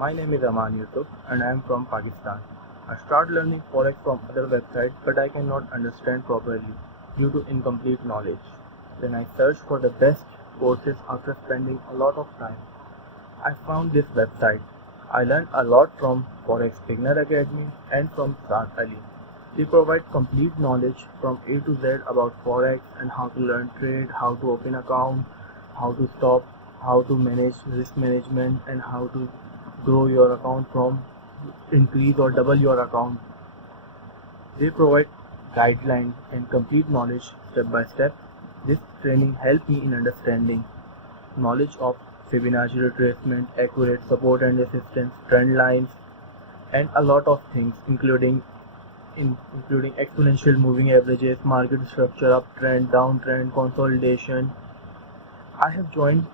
My name is Aman Yusuf and I am from Pakistan. I start learning Forex from other websites but I cannot understand properly due to incomplete knowledge. Then I search for the best courses after spending a lot of time. I found this website. I learned a lot from Forex Beginner Academy and from Saad Ali. They provide complete knowledge from A to Z about Forex and how to learn trade, how to open account, how to stop, how to manage risk management and how to grow your account from increase or double your account. They provide guidelines and complete knowledge step by step. This training helped me in understanding knowledge of Fibonacci retracement, accurate support and resistance, trend lines, and a lot of things including exponential moving averages, market structure, uptrend, downtrend, consolidation. I have joined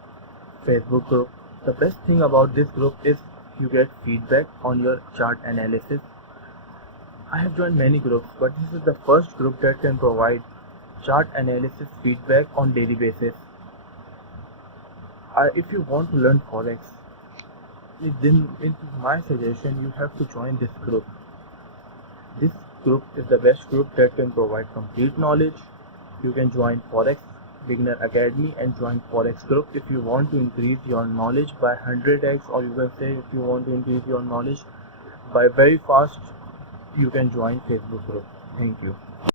Facebook group. The best thing about this group is you get feedback on your chart analysis. I have joined many groups, but this is the first group that can provide chart analysis feedback on daily basis. If you want to learn Forex, then in my suggestion you have to join this group. This group is the best group that can provide complete knowledge. You can join Forex Beginner Academy and join Forex group if you want to increase your knowledge by 100x, or you can say if you want to increase your knowledge by very fast, you can join Facebook group. Thank you.